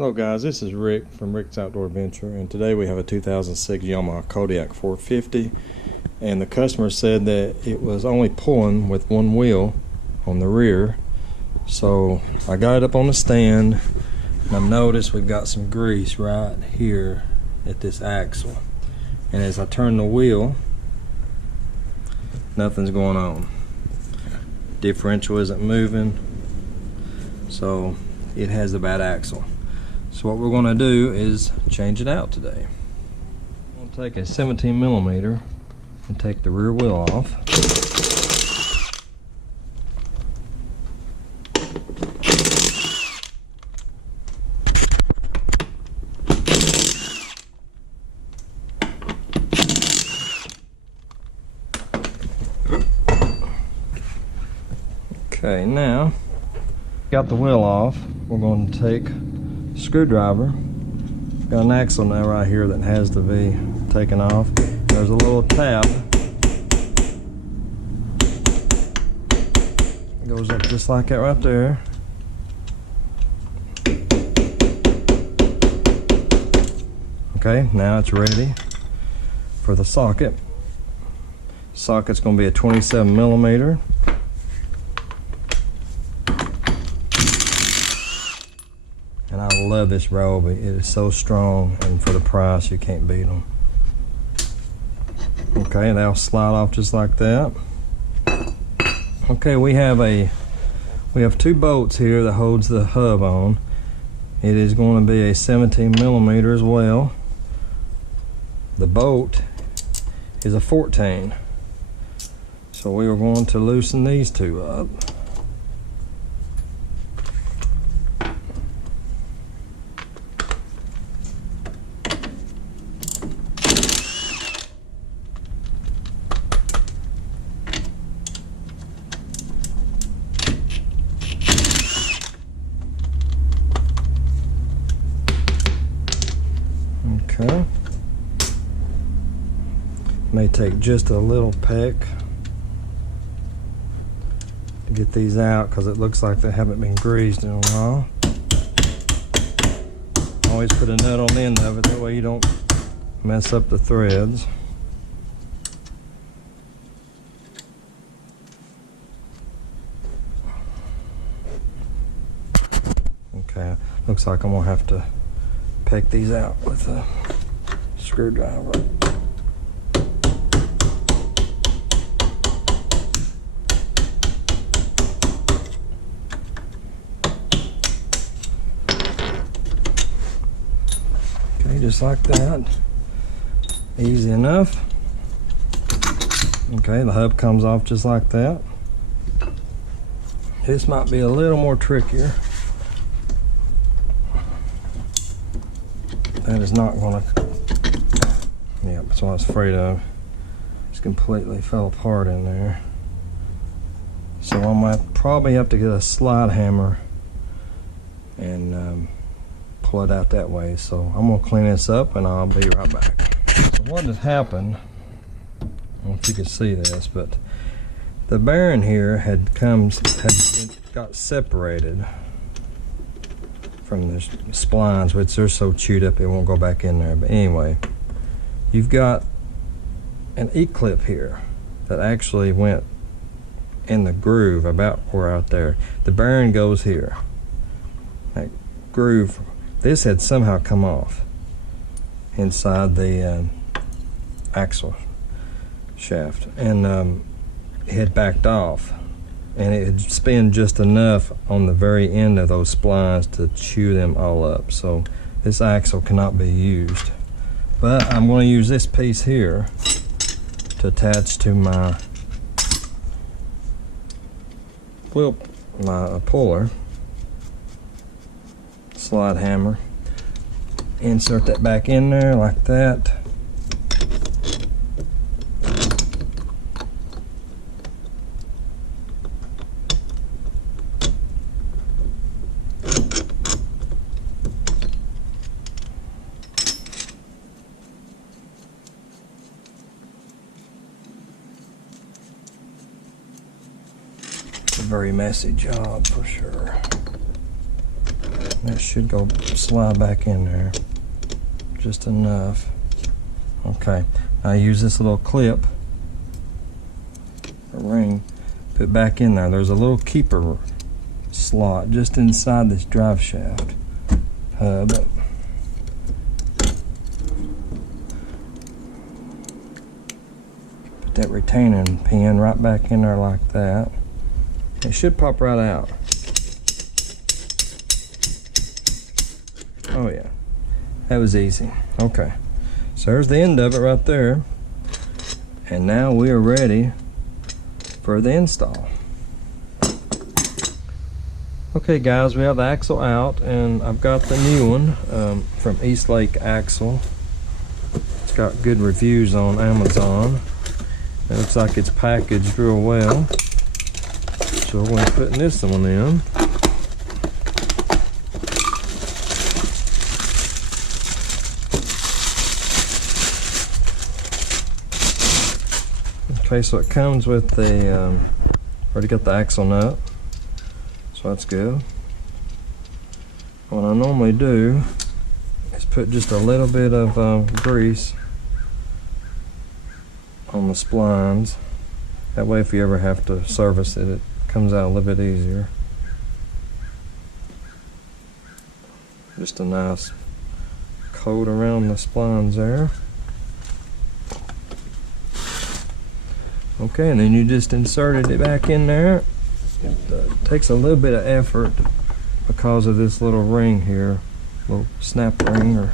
Hello guys, this is Rick from Rick's Outdoor Adventure, and today we have a 2006 Yamaha Kodiak 450, and the customer said that it was only pulling with one wheel on the rear. So I got it up on the stand, and I've noticed we've got some grease right here at this axle, and as I turn the wheel, nothing's going on. Differential isn't moving, so it has a bad axle. So what we're going to do is change it out today. I'm going to take a 17mm and take the rear wheel off. Okay, now got the wheel off, we're going to take screwdriver. Got an axle now right here that has the V taken off. There's a little tab. It goes up just like that right there. Okay, now it's ready for the socket. Socket's going to be a 27mm. And I love this Ryobi. It is so strong, and for the price, you can't beat them. Okay, they'll slide off just like that. Okay, we have two bolts here that holds the hub on. It is going to be a 17mm as well. The bolt is a 14. So we are going to loosen these two up. Okay. May take just a little peck to get these out because it looks like they haven't been greased in a while. Always put a nut on the end of it, that way you don't mess up the threads. Okay, looks like I'm gonna have to peck these out with a screwdriver. Okay, just like that. Easy enough. Okay, the hub comes off just like that. This might be a little more trickier. That is not going to, yeah, that's what I was afraid of. It's completely fell apart in there. So I might probably have to get a slide hammer and pull it out that way. So I'm going to clean this up and I'll be right back. So what has happened, I don't know if you can see this, but the bearing here had got separated from the splines, which they're so chewed up it won't go back in there. But anyway, you've got an E-clip here that actually went in the groove about where out there. The bearing goes here. That groove, this had somehow come off inside the axle shaft, and it had backed off. And it had spun just enough on the very end of those splines to chew them all up. So this axle cannot be used. But I'm going to use this piece here to attach to my puller. Slide hammer. Insert that back in there like that. A very messy job for sure. That should go slide back in there. Just enough. Okay. Now use this little clip, a ring, put back in there. There's a little keeper slot just inside this drive shaft hub. Put that retaining pin right back in there like that. It should pop right out. Oh yeah, that was easy. Okay, so there's the end of it right there. And now we are ready for the install. Okay guys, we have the axle out, and I've got the new one from Eastlake Axle. It's got good reviews on Amazon. It looks like it's packaged real well. So we're going to put this one in. Okay, so it comes with the, already got the axle nut, so that's good. What I normally do is put just a little bit of grease on the splines. That way if you ever have to service it, it comes out a little bit easier. Just a nice coat around the splines there. Okay, and then you just inserted it back in there. It takes a little bit of effort because of this little ring here, little snap ring. Or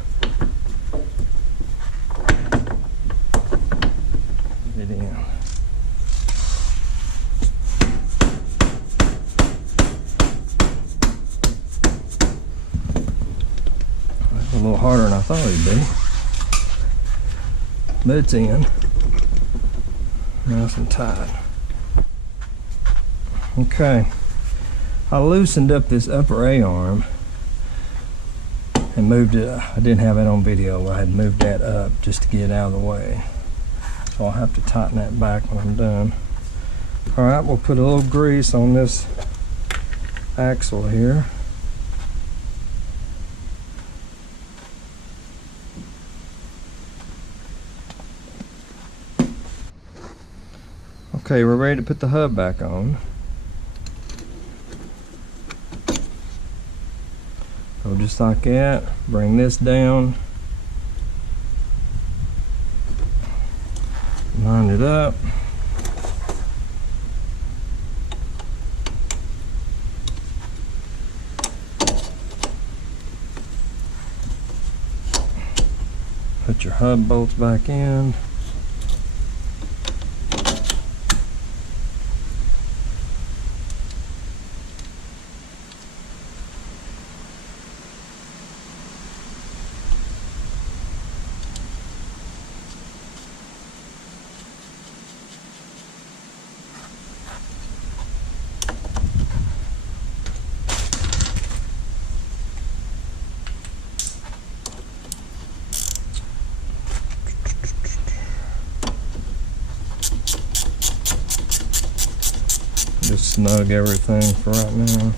get it in. That's a little harder than I thought it'd be, but it's in. Nice and tight. Okay, I loosened up this upper A-arm and moved it. I didn't have it on video. I had moved that up just to get it out of the way. So I'll have to tighten that back when I'm done. Alright, we'll put a little grease on this axle here. Okay, we're ready to put the hub back on. So just like that, bring this down, line it up. Put your hub bolts back in. Just snug everything for right now.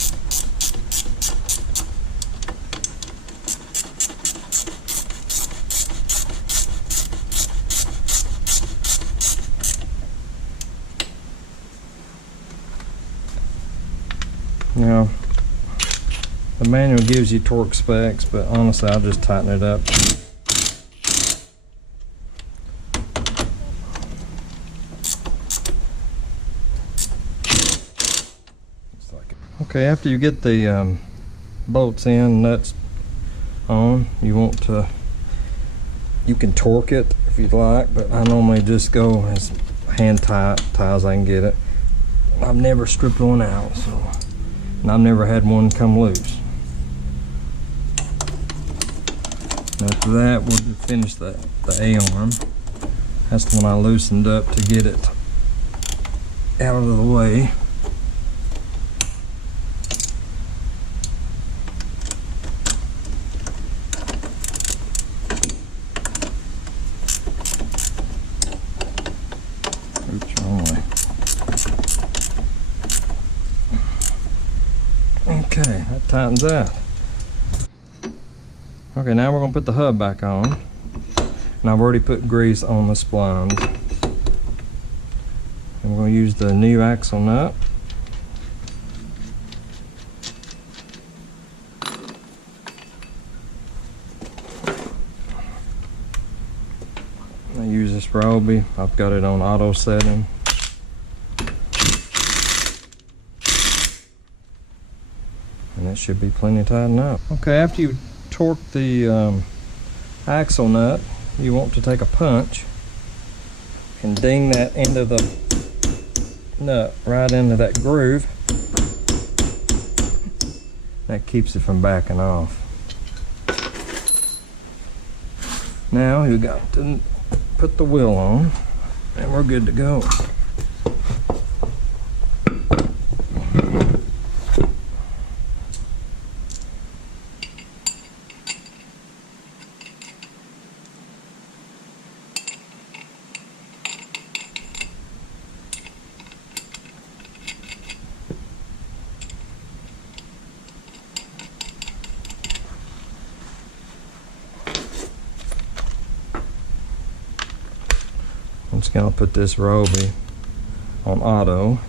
Now, the manual gives you torque specs, but honestly I'll just tighten it up. Okay, after you get the bolts in, nuts on, you can torque it if you'd like, but I normally just go as hand tight as I can get it. I've never stripped one out, so, and I've never had one come loose. After that, we'll just finish the A-arm. That's the one I loosened up to get it out of the way. Okay, that tightens that. Okay, now we're going to put the hub back on. And I've already put grease on the splines. And we're going to use the new axle nut. I use this Roby. I've got it on auto setting. And it should be plenty tightened up. Okay, after you torque the axle nut, you want to take a punch and ding that end of the nut right into that groove. That keeps it from backing off. Now you got to put the wheel on and we're good to go. I'm just going to put this Roby on auto.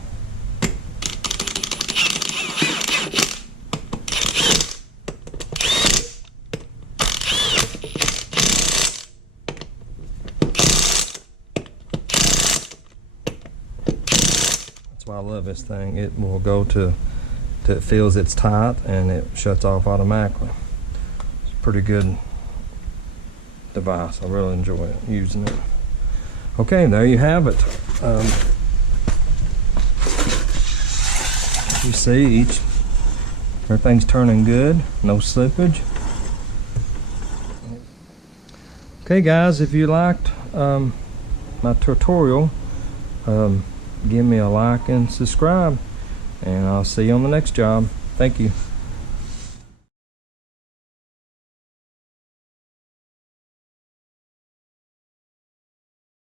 That's why I love this thing. It will go to it feels it's tight and it shuts off automatically. It's a pretty good device. I really enjoy using it. Okay, there you have it. You see, everything's turning good, no slippage. Okay guys, if you liked my tutorial, give me a like and subscribe, and I'll see you on the next job. Thank you.